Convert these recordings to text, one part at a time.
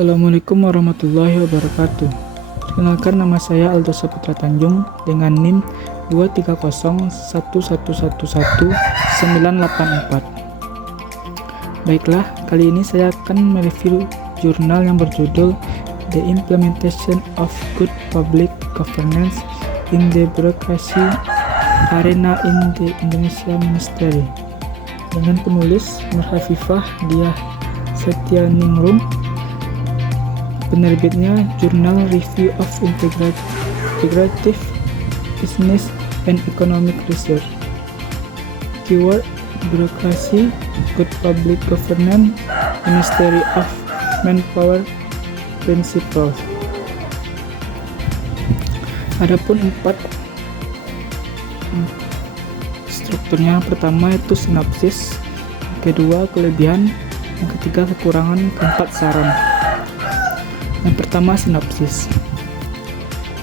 Assalamualaikum warahmatullahi wabarakatuh. Perkenalkan, nama saya Aldo Saputra Tanjung dengan NIM 23011111984. Baiklah, kali ini saya akan mereview jurnal yang berjudul The Implementation of Good Public Governance in the Bureaucracy Arena in the Indonesia Ministry dengan penulis Nur Hafifah Diah Setianingrum. Penerbitnya Journal Review of Integrative Business and Economic Research. Keyword: Bureaucracy, Good Public Governance, Ministry of Manpower Principles. Adapun 4 strukturnya, pertama itu sinopsis, kedua kelebihan, yang ketiga kekurangan, keempat saran. Yang pertama, sinopsis.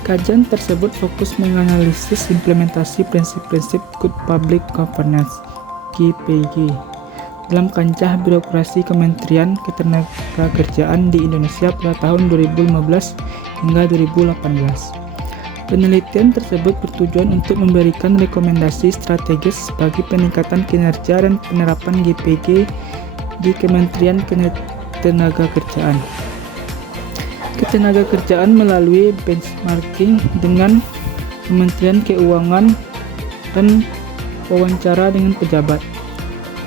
Kajian tersebut fokus menganalisis implementasi prinsip-prinsip Good Public Governance (GPG) dalam kancah birokrasi Kementerian Ketenagakerjaan di Indonesia pada tahun 2015 hingga 2018. Penelitian tersebut bertujuan untuk memberikan rekomendasi strategis bagi peningkatan kinerja dan penerapan GPG di Kementerian Ketenagakerjaan melalui benchmarking dengan Kementerian Keuangan dan wawancara dengan pejabat.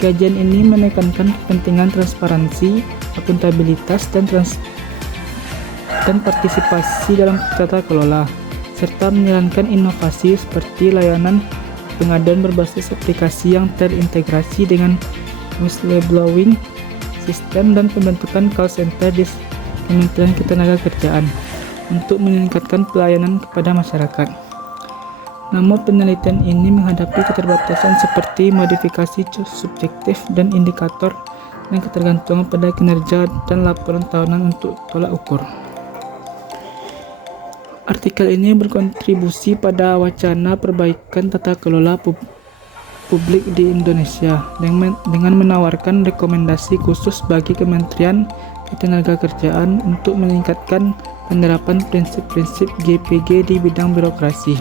Kajian ini menekankan kepentingan transparansi, akuntabilitas, dan partisipasi dalam tata kelola, serta menjalankan inovasi seperti layanan pengaduan berbasis aplikasi yang terintegrasi dengan whistleblowing system dan pembentukan call center di Kementerian Ketenagakerjaan untuk meningkatkan pelayanan kepada masyarakat. Namun penelitian ini menghadapi keterbatasan seperti modifikasi subjektif dan indikator dan ketergantungan pada kinerja dan laporan tahunan untuk tolak ukur. Artikel ini berkontribusi pada wacana perbaikan tata kelola publik di Indonesia dengan menawarkan rekomendasi khusus bagi Kementerian Ketenagakerjaan untuk meningkatkan penerapan prinsip-prinsip GPG di bidang birokrasi.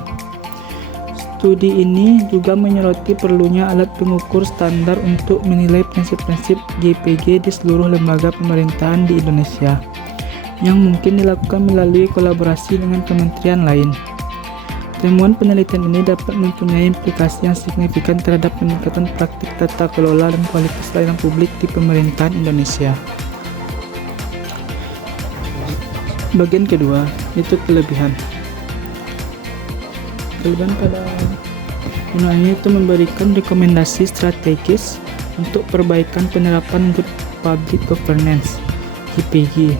Studi ini juga menyoroti perlunya alat pengukur standar untuk menilai prinsip-prinsip GPG di seluruh lembaga pemerintahan di Indonesia, yang mungkin dilakukan melalui kolaborasi dengan kementerian lain. Temuan penelitian ini dapat mempunyai implikasi yang signifikan terhadap peningkatan praktik tata kelola dan kualitas layanan publik di pemerintahan Indonesia. Bagian kedua, yaitu kelebihan. Kelebihan pada gunanya itu memberikan rekomendasi strategis untuk perbaikan penerapan Good Public Governance (GPG)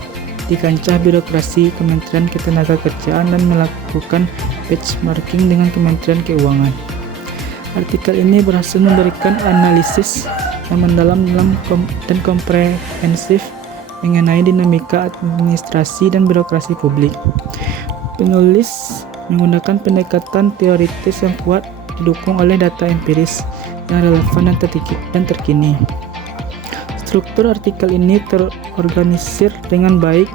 di kancah birokrasi Kementerian Ketenagakerjaan dan melakukan benchmarking dengan Kementerian Keuangan. Artikel ini berhasil memberikan analisis yang mendalam dan komprehensif mengenai dinamika administrasi dan birokrasi publik. Penulis menggunakan pendekatan teoritis yang kuat didukung oleh data empiris yang relevan dan terkini. Struktur artikel ini terorganisir dengan baik,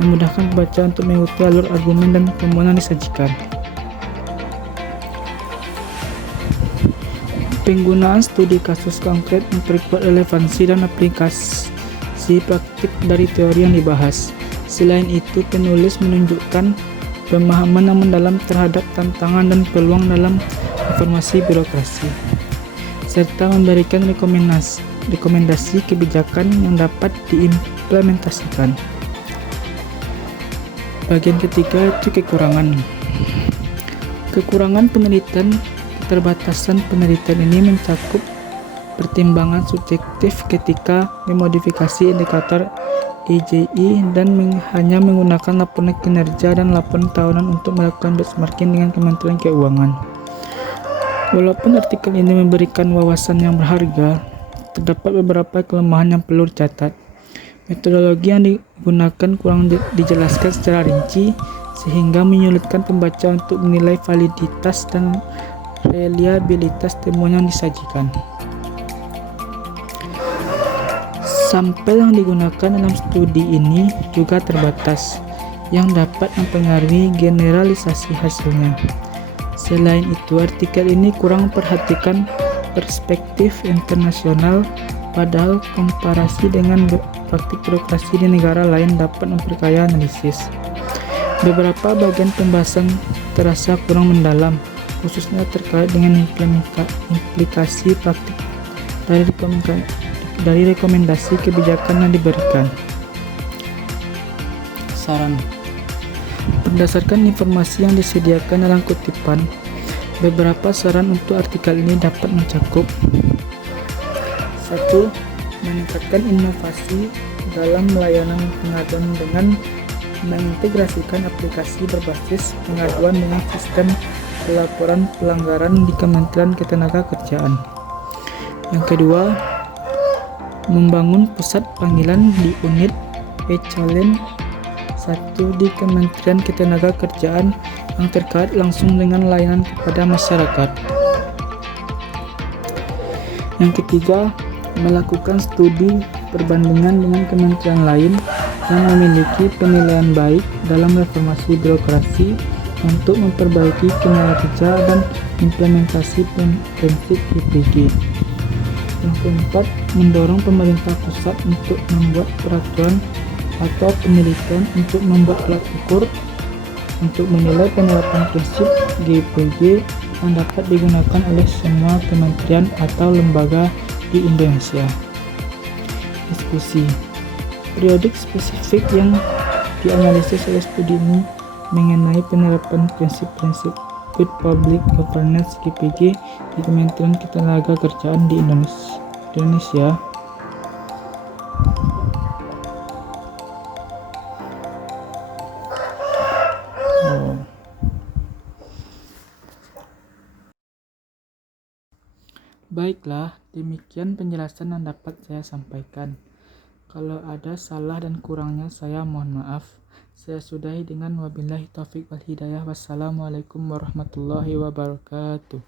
memudahkan pembaca untuk mengikuti alur argumen dan temuan yang disajikan. Penggunaan studi kasus konkret memperkuat relevansi dan aplikasi praktik dari teori yang dibahas. Selain itu, penulis menunjukkan pemahaman yang mendalam terhadap tantangan dan peluang dalam reformasi birokrasi, serta memberikan rekomendasi kebijakan yang dapat diimplementasikan. Bagian ketiga itu kekurangan. Kekurangan penelitian. Keterbatasan penelitian ini mencakup pertimbangan subjektif ketika memodifikasi indikator EJI dan hanya menggunakan laporan kinerja dan laporan tahunan untuk melakukan benchmarking dengan Kementerian Keuangan. Walaupun artikel ini memberikan wawasan yang berharga, terdapat beberapa kelemahan yang perlu dicatat. Metodologi yang digunakan kurang dijelaskan secara rinci, sehingga menyulitkan pembaca untuk menilai validitas dan reliabilitas temuan yang disajikan. Sampel yang digunakan dalam studi ini juga terbatas, yang dapat mempengaruhi generalisasi hasilnya. Selain itu, artikel ini kurang memperhatikan perspektif internasional, padahal komparasi dengan praktik birokrasi di negara lain dapat memperkaya analisis. Beberapa bagian pembahasan terasa kurang mendalam, khususnya terkait dengan implikasi praktik dari rekomendasi kebijakan yang diberikan. Saran. Berdasarkan informasi yang disediakan dalam kutipan, beberapa saran untuk artikel ini dapat mencakup: 1. Meningkatkan inovasi dalam layanan pengaduan dengan mengintegrasikan aplikasi berbasis pengaduan dengan sistem pelaporan pelanggaran di Kementerian Ketenagakerjaan. Yang kedua, membangun pusat panggilan di unit e-challenge 1 di Kementerian Ketenagakerjaan yang terkait langsung dengan layanan kepada masyarakat. Yang ketiga, melakukan studi perbandingan dengan kementerian lain yang memiliki penilaian baik dalam reformasi birokrasi untuk memperbaiki kinerja dan implementasi prinsip IPG. Yang keempat, mendorong pemerintah pusat untuk membuat peraturan atau penelitian untuk membuat alat ukur untuk menilai penerapan prinsip GPG yang dapat digunakan oleh semua kementerian atau lembaga di Indonesia. Diskusi. Periodik spesifik yang dianalisis oleh studi ini mengenai penerapan prinsip-prinsip Good Public Governance GPG di Kementerian Ketenagakerjaan di Indonesia. Baiklah, demikian penjelasan yang dapat saya sampaikan. Kalau ada salah dan kurangnya saya mohon maaf. Saya sudahi dengan wabillahi taufiq wal hidayah. Wassalamualaikum warahmatullahi wabarakatuh.